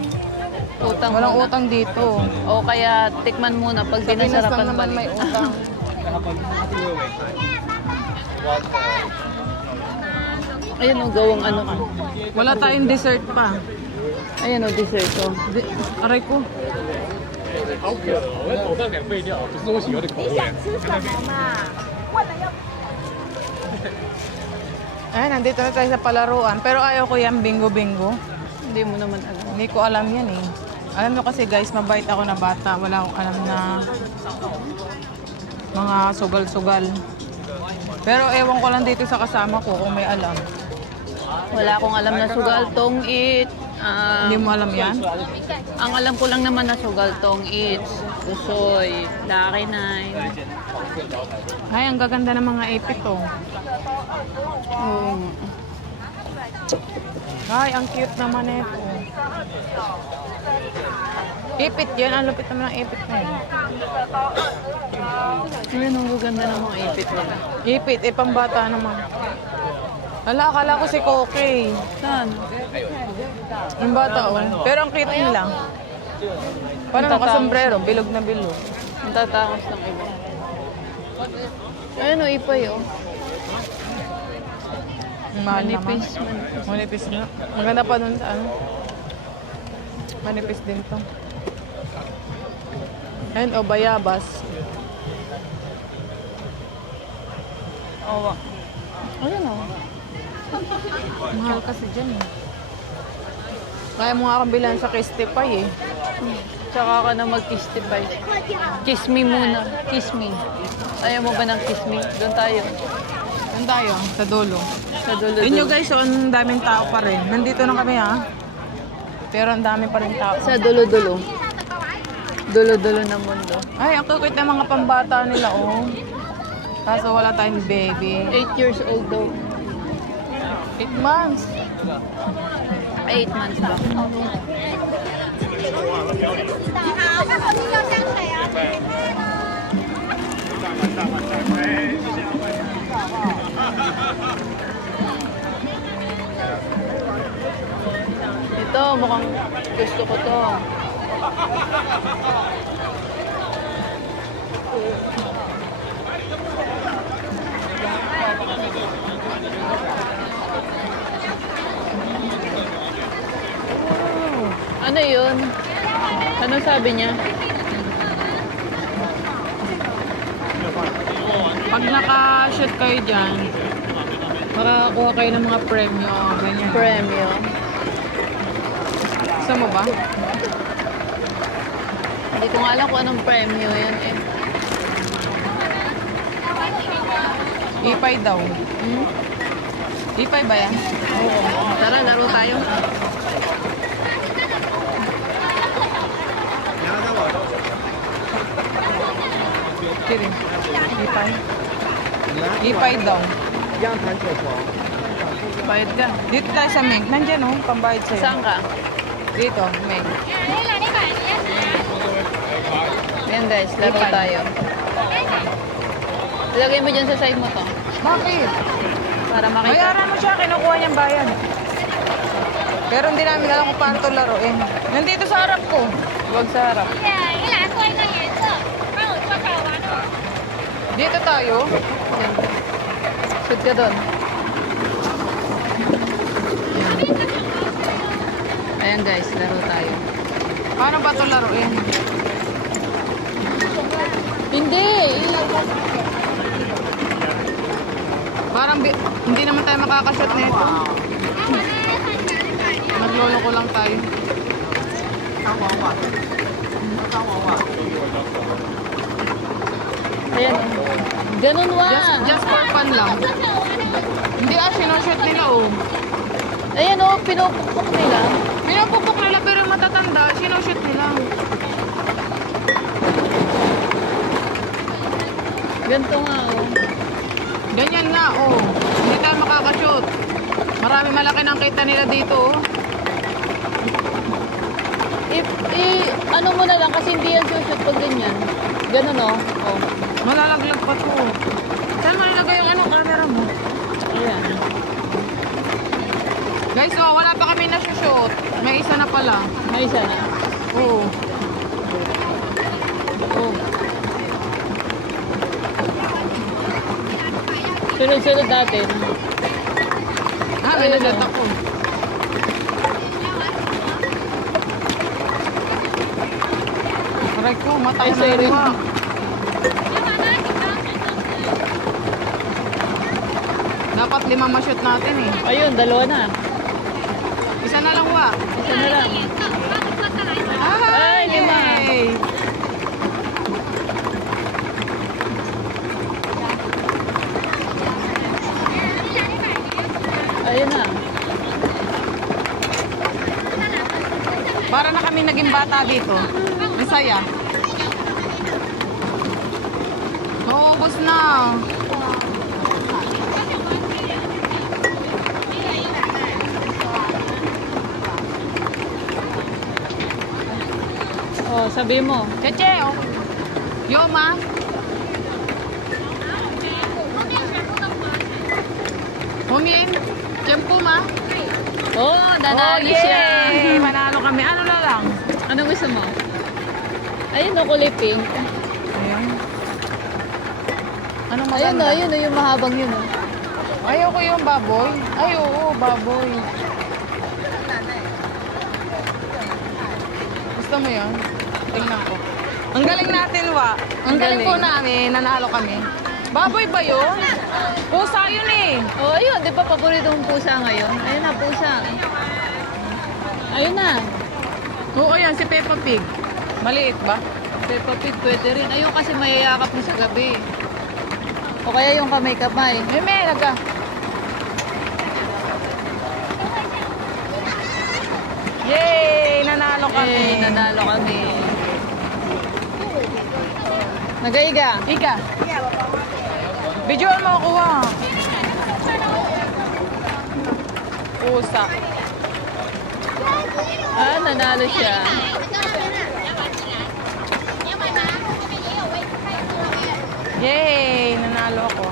Utang Walang muna. utang dito. O kaya tikman muna pag di Sa Pinas lang nasarapan naman may balik. utang. Ayan o, gawang ano ka. Wala tayong dessert pa. Ayan o, dessert o. Aray ko. Ayan, nandito na tayo sa palaruan. Pero ayaw ko yan, bingo-bingo. Hindi mo naman alam. Hindi ko alam yan eh. Alam mo kasi guys, mabait ako na bata. Wala akong alam na mga sugal-sugal. Pero ewan ko lang dito sa kasama ko kung may alam. Wala akong alam na sugal tong it. Hindi mo alam yan? Ang alam ko lang naman na sugal tong it. Usoy, Lucky Nine. Ay, ang gaganda ng mga ipit oh. Ay, ang cute naman ito. Ipit yan. Ang lupit naman ng ipit na yun. Ayan, ang gaganda ng mga ipit nila. Ipit, pambata naman. Ala, akala ko si Koke. Saan? Yung bata oh. Pero ang cute nila. Paano nakasombrero? Bilog na bilog. Ang tatakas ng iba. Ayan o, ipay o. Ang mahal naman. Manipis, manipis. Manipis na. Maganda pa dun sa ano. Manipis din to. Ayan o, bayabas. Awa. Ayan o. Mahal kasi dyan eh. Kaya mo nga akong bilan sa Kistify eh. Tsaka ka na mag-kistify. Kiss me muna. Kiss me. Ayaw mo ba ng kiss me? Doon tayo. Saan tayo? Sa dulo. Sa dulo. Yun nyo guys, so ang daming tao pa rin. Nandito na kami ha. Pero ang dami pa rin tao. Sa dulo-dulo. Dulo-dulo ng mundo. Ay, ang cute ng mga pambata nila oh. Kaso wala tayong baby. 8 years old daw. 8 months. 8 months ba? 你好，看好听要向谁啊？ Ito, mukhang gusto ko to. Ano yun? Ano sabi niya? Pag naka-shoot kayo dyan, makakakuha kayo ng mga premyo. Ganyan. Premyo. Gusto mo ba? Hindi ko nga alam kung anong premyo yan eh. Ipay daw. Hmm? Ipay ba yan? Oo. Tara, laro tayo. Kiri. Ipay. Ipay daw. Bayad ka. Dito tayo sa Meg. Nandyan oh, pambayad sa'yo. Saan ka? Dito, Meg. Ayan guys, laro Ipay. tayo. Ilagay mo dyan sa side mo to. Bakit? Para makita. Bayaran mo siya, kinukuha niyang bayan. Pero hindi namin alam kung paano ito laruin. Nandito sa harap ko. Huwag sa harap. Dito tayo. Yan. Shoot ka doon. Ayan guys, laro tayo. Paano ba ito laruin? Hindi! Parang hindi naman tayo makakashot na ito. Nagloloko lang tayo. Ayan. Ganun wa. Just for fun lang. Hindi sinushoot nila oh. Ayan o, pinupukpok nila. Pinapupok nila pero yung matatanda, sinushoot nila. Ganito nga o. Ganyan nga oh. Hindi tayo makakashoot. Marami malaki nang kita nila dito oh. Ano mo na lang kasi hindi yan shoot pag ganyan. Ganun o. Oh. Malalaglag pa to. Saan mo nilagay yung camera mo? Ayan. Guys, oh, wala pa kami na-shoot. May isa na pala. May isa na. Oo. Oh. Sunod-sunod natin. May nagat ako. Aray ko, mata Ay, ko sorry. na. Dapat 5 ma-shoot natin eh. Ayun, 2 na. Isa na lang wa. Isa na lang. Ay, 5. Yay! Ayun na. Para na kami naging bata dito. Masaya. Naubos na. Oh, sabi mo. Cheche, oh. Yo, ma. Humien. Tiyempo, ma. Oh, nanalo siya. yay! Manalo kami. Ano na lang? Ano gusto mo? Ayun o, kulay pink. Ayun. Anong Ayun maganda? o, ayun o, yung mahabang yun o. Ayoko yung baboy. Ay, oo, baboy. Gusto mo yun? Tingnan ko. Ang galing natin, wa. Ang Ang galing po galing. namin. Nanalo kami. Baboy ba yun? Pusa yun eh. Oh, ayun, di ba paborito mong pusa ngayon? Ayun na, pusa. Ayun na. Oo, yan. Si Peppa Pig. Maliit ba? Peppa Pig, pwede rin. Ayun kasi mayayakap mo sa gabi. O kaya yung kamay-kamay. Meme, naga. Yay! Nanalo kami. Eh, nanalo kami. Nagaiga. Ika. Videoan mo ako ah. Pusa. Ah, nanalo siya. Yay! Nanalo ako.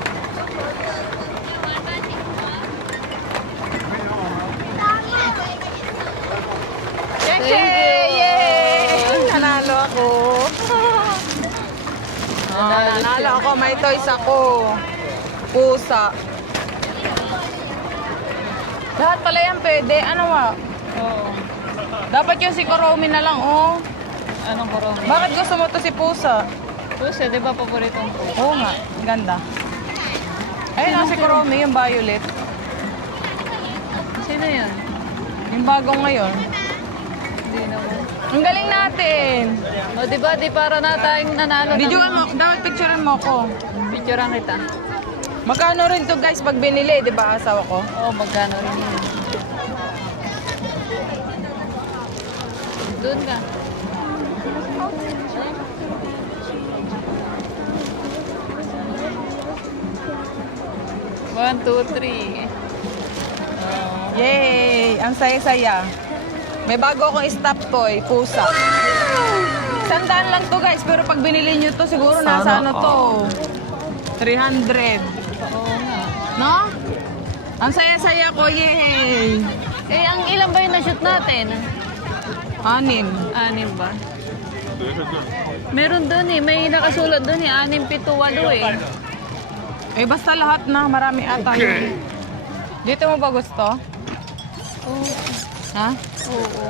Thank you. Yay! Nanalo ako. Nanalo ako. May toys ako. Pusa. Lahat pala yan pwede. Ano ah? Oo. Dapat yung si Kuromi na lang, oh. Anong korong? Bakit gusto mo to si Pusa? Pusa, di ba paboritong pusa? Oo nga, ang ganda. Ayun ang si Kuromi, yung violet. Sino yan? Yung bagong ngayon. Hindi naman. Ang galing natin. O, di ba? Di para na tayong nanalo Videoan mo, dapat picturean mo ako. Picturean kita. Magkano rin to guys pag binili, di ba asawa ko? Oo, magkano rin yun. Doon ka. One, two, three. Yay! Ang saya-saya. May bago akong stop toy, pusa. 100 lang to guys, pero pag binili nyo to, siguro nasa ano to? 300. Oo nga. No? Ang saya-saya ko, yay! Eh, ang ilan ba yung na-shoot natin? 6. 6 ba? Meron doon eh. May nakasulat doon eh. 6, 7, 8 eh. Eh basta lahat na, marami ata yun. Dito mo ba gusto? Oo. Ha? Oo.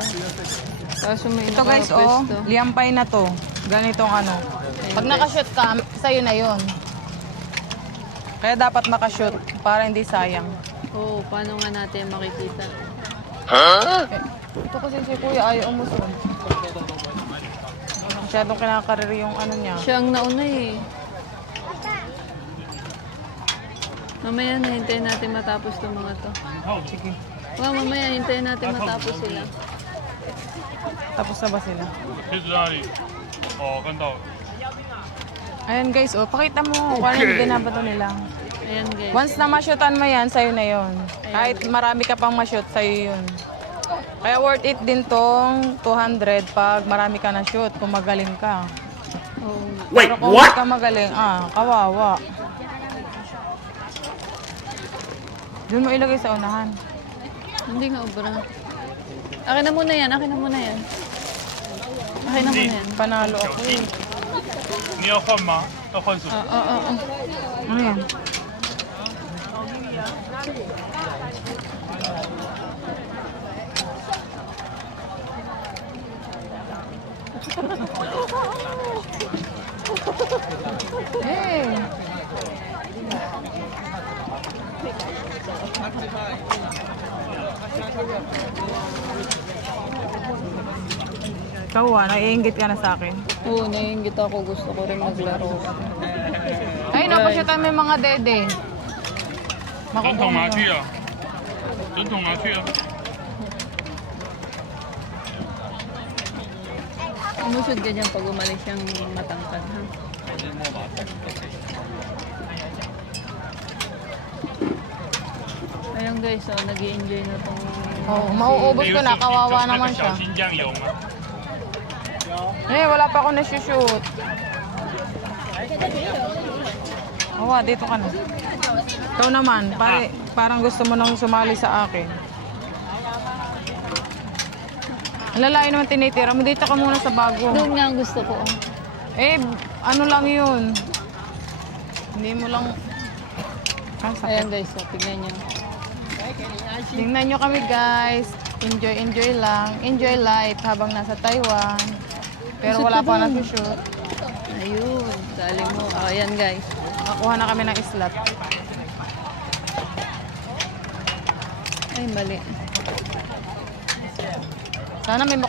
Kaso may Ito guys, oh, liampay na to. Ganitong ano. Pag nakashoot ka, sa'yo na yun. Kaya dapat makashoot para hindi sayang. Oo, paano nga natin makikita? Ito kasi si Kuya ayaw umusun. Masyadong kinakarir yung ano niya. Siya ang nauna eh. Mamaya na, hintayin natin matapos itong mga to. Sige. Wow, mamaya hintayin natin matapos sila. Tapos na ba sila? 贴纸那里，哦，看到了。 Ayan guys, oh, pakita mo kung ano yung binabato nila. Ayan guys. Once na ma-shootan mo yan, sa'yo na yun. Kahit marami ka pang ma-shoot, sa'yo yun. Kaya worth it din tong 200 pag marami ka na shoot, kung magaling ka. Oo. Pero kung hindi ka magaling, kawawa. Doon mo ilagay sa unahan. Hindi nga ubra. Akin na muna yan, akin na muna yan. Akin na muna yan. Panalo ako eh. 你要换吗？要换什么？ Oo. Ano yan? Hey! Ikaw naiingit ka na sa akin. Oo, naiingit ako. Gusto ko rin maglaro. Ay, napasyutan mo yung mga dede. 准统拿去啊，准统拿去啊。 Umusod ka dyan pag umalis yung matangkad, ha? Ayun guys, nag-i-enjoy na tong... Oh, mauubos ko na, kawawa naman 小 siya. 心酱油吗？ Eh, wala pa ako na-shoot. Awa, dito ka na. Ikaw naman, parang gusto mo nang sumali sa akin. Ang lalayo naman tinitira mo. Dito ka muna sa bago. Doon nga ang gusto ko. Eh, ano lang yun. Hindi mo lang... Ayan guys, tignan nyo. Tingnan nyo kami guys. Enjoy lang. Enjoy life habang nasa Taiwan. Pero wala pa nag-shoot. Ayun, sali mo. Ayan guys. Nakuha na kami ng slot. Ay, mali. Sana may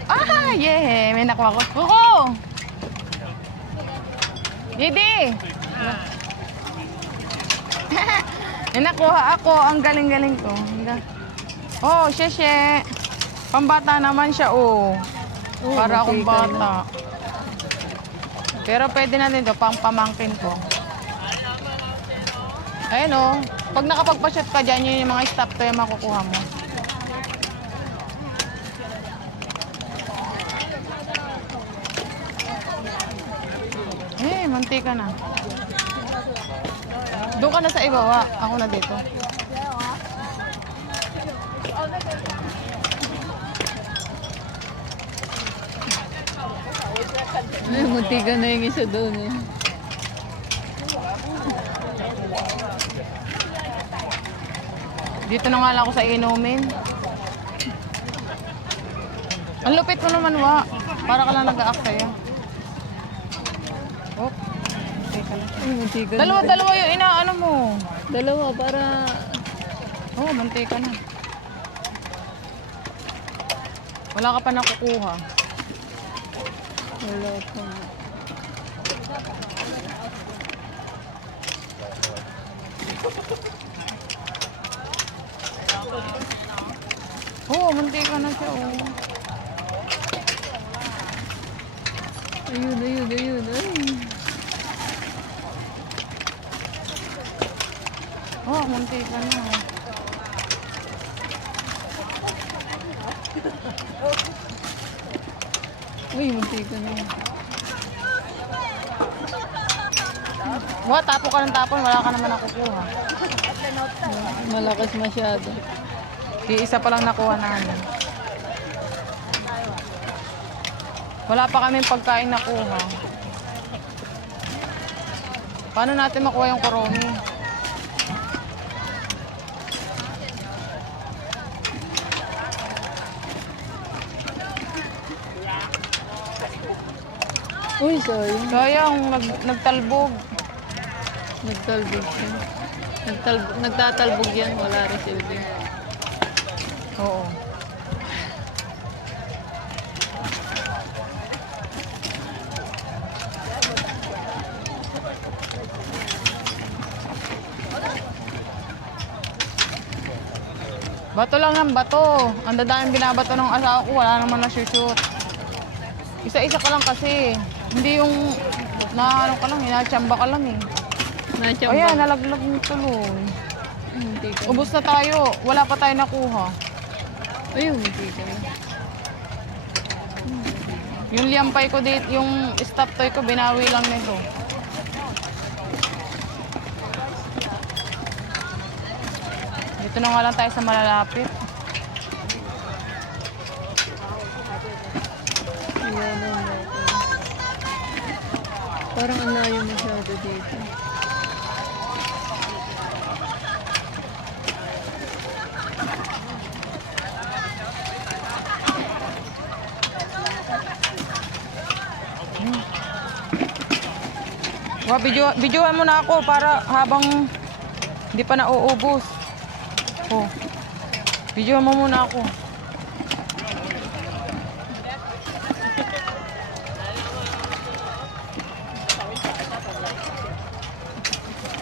yeah! May nakuha ko. Kuko! Didi! May nakuha ako. Ang galing-galing ko. Oh, sheshe. Pambata naman siya, oh. Para akong bata. Pero pwede na din to, pang pamangkin ko. Ayan o. Pag nakapagpa-shot ka dyan, yun yung mga stop to yung makukuha mo. Eh, mantika na. Doon ka na sa ibawa. Ako na dito. Ay, muntikan na yung isa doon eh. Dito na nga lang ako sa inumin. Ang lupit mo naman, Wa. Para ka lang nag-aaksaya. Oh. Teka lang. Ay, muntikan na. Dalawa-dalawa yung inaano mo. Dalawa para... Oh, mantika na. Wala ka pa nakukuha. Wala pa. Oh, mantika na siya, oh. Ayun, ayun, ayun. Ay. Oh, mantika na. Uy, muntikan na. Wa, tapo ka ng tapon. Wala ka naman nakukuha. Malakas masyado. Di isa pa lang nakuha namin. Wala pa kaming pagkain nakuha. Paano natin makuha yung koromi? Uy, sorry. Sayang, nagtalbog. Nagtalbog siya. Nagtatalbog yan. Wala rin silbi. Oo. Bato lang ng bato. Ang dadaming binabato ng asawa ko, wala naman na-shoot. Isa-isa ka lang kasi. Hindi yung ano ka lang, hinachamba ka lang eh. Nasyamba. Ayan, nalaglag ng tuloy. Muntikan. Ubus na tayo. Wala pa tayo nakuha. Ayun, muntikan na. Yung liampay ko dito, yung stop toy ko, binawi lang nito. Dito na nga lang tayo sa malalapit. Ayan na natin. Parang ang layo masyado dito. Videoan mo na ako para habang hindi pa nauubos. Oh. Videoan mo muna ako.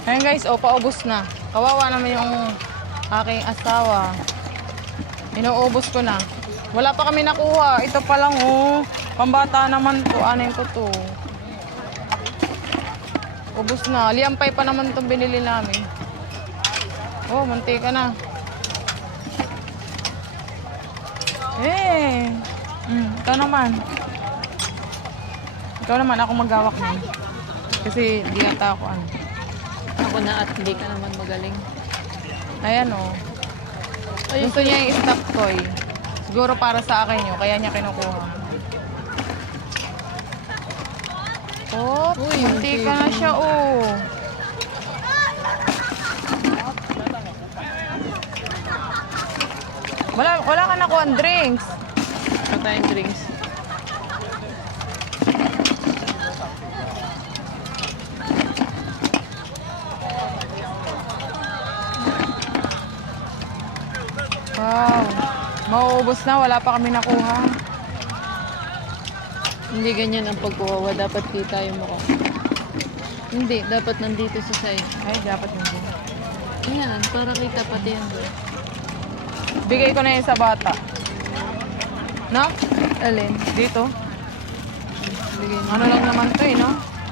Ayan guys, paubos na. Kawawa naman yung aking asawa. Inuubos ko na. Wala pa kami nakuha. Ito pa lang, oh. Pambata naman to. Anin ko to. Ubos na. Liampay pa naman itong binili namin. Oh, mantika na. Eh. Ikaw naman. Ikaw naman, ako maghawak na. Kasi di ata ako ano. Ako na at hindi ka naman magaling. Ayan oh. Gusto niya yung stop toy. Siguro para sa akin yun, kaya niya kinukuha. Oh, Uy, mantika na siya oh. Wala ka nakuha ang drinks. Ito tayong drinks. Wow. Mauubos na, wala pa kami nakuha. Hindi ganyan ang pagkuhawa. Dapat kita yung mukha. Hindi, dapat nandito sa side. Ay, dapat hindi. Ayan, para kita pati yan doon. Bigay ko na yun sa bata. No? Alin? Dito. Bigyan mo. Ano lang naman to eh, no?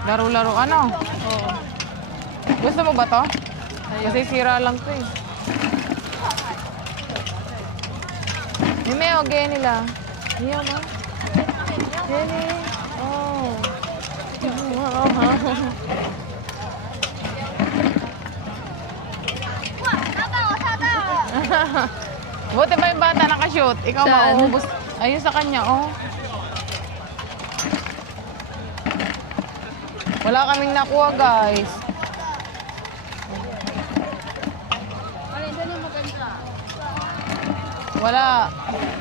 Laro-laro ano? Oo. Gusto mo ba to? Kasi sira lang to eh. May okay nila. Niyo ma. Jenny. Oh. Buti ba yung bata nakashoot? Ikaw Saan? mauubos. Ayun sa kanya, oh. Wala kaming nakuha, guys.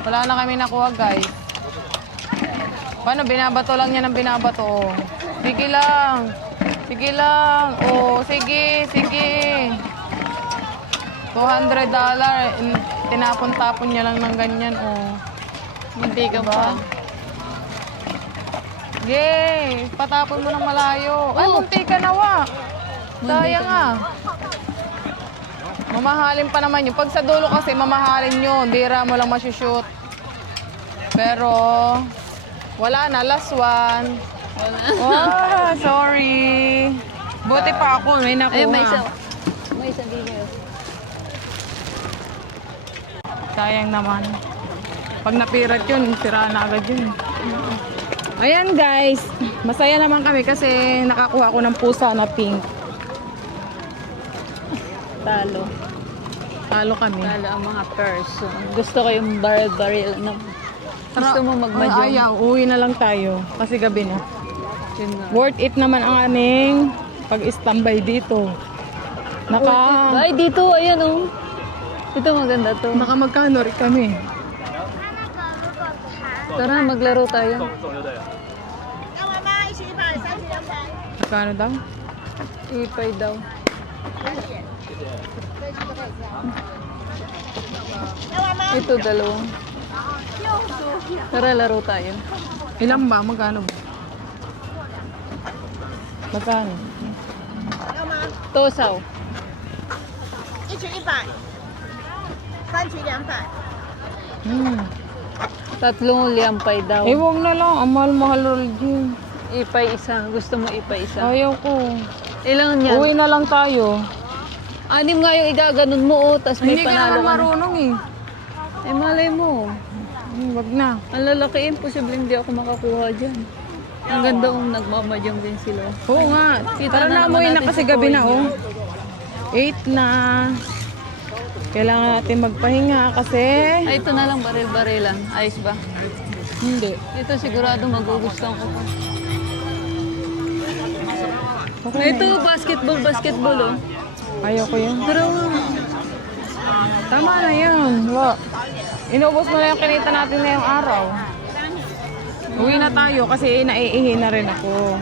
Wala na kami nakuha, guys. Paano? Binabato lang niya ng binabato. Oh. Sige lang. Sige lang. Oh, sige. $200. Tinapon-tapon niya lang ng ganyan, oh. Hindi ka ba? Yay! Patapon mo ng malayo. Ay, munti ka na, wa. Sayang ah. Mamahalin pa naman yun. Pag sa dulo kasi, mamahalin yun. Bira mo lang masushoot. Pero, wala na. Last one. Wala. Oh, sorry. Buti pa ako. May nakuha. Ay, may isa dito. Sayang naman. Pag napirat yun, sira na agad yun. Ayan guys, masaya naman kami kasi nakakuha ko ng pusa na pink. Talo. Talo kami. Talo ang mga person. Gusto ko yung baril na gusto mo magmajong. Ayaw, uwi na lang tayo kasi gabi na. Yun nga. Worth it naman ang aming pag-standby dito. Ay, dito, ayan oh. Ito maganda to. Nakamagkano rin kami. Tara, maglaro tayo. Magkano daw? Ipay daw. Ito, dalawang. Tara, laro tayo. Ilan ba? Magkano ba? Magkano? Tosaw. 1局100，3局200。 Tatlong liampay daw. Eh, huwag na lang. Ang mahal-mahal Roldin. Ipay isa. Gusto mo ipay isa? Ayaw ko. Ilan yan? Uwi na lang tayo. Anim nga yung igaganon mo, oh. Tapos may Hindi ka panalo naman ka. marunong eh. Eh, malay mo. Wag na. Ang lalaki, imposible hindi ako makakuha dyan. Ang ganda kung nagmamadyang din sila. Oo nga. Kita Tara na na, naman umuwi na natin kasi si gabi na, Koy. oh. 8 na. Kailangan natin magpahinga kasi... Ay, ito na lang, baril-barilan. Ayos ba? Hindi. Ito sigurado magugustuhan ko pa. Okay Ito, basketball, oh. Ayaw ko yun. Pero, Tama na yan. Inubos mo na yung kinita natin ngayong araw. Uwi na tayo kasi naiihi na rin ako.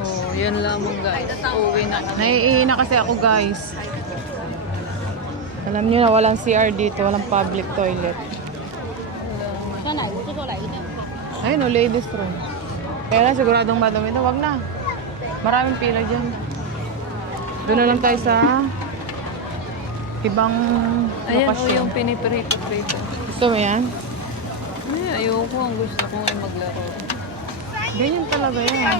oh, yan lamang guys. Uwi na kami. Naiihi na kasi ako, guys. Alam niyo na walang CR dito, walang public toilet. Ayun, oh, ladies room. Kaya lang siguradong madumi ito. Wag na. Maraming pila dyan. Doon na lang tayo sa ibang Ayan, oh, lokasyon. yung piniprito-prito. Gusto mo yan? Ay, ayoko. Ang gusto ko ay maglaro. Ganyan talaga yan.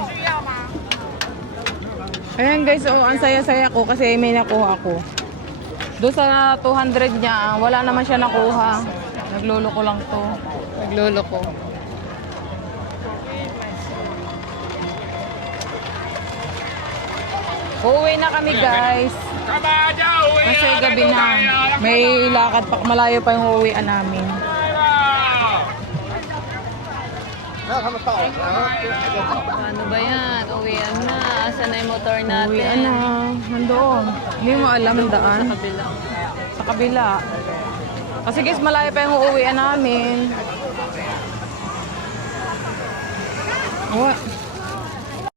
Ayan guys, oh, ang saya-saya ko kasi may nakuha ako. Doon sa 200 niya, wala naman siya nakuha. Nagluloko lang to. Naglolo ko. Uuwi na kami guys. Kasi gabi na. May lakad pa, malayo pa yung uuwian namin. Paano ba yan? Uwian na. Asan na yung motor natin? Uuwian na. Nandoon. Hindi mo alam ang daan. Sa kabila. Sa kabila. Kasi guys, malayo pa yung uuwian namin. What?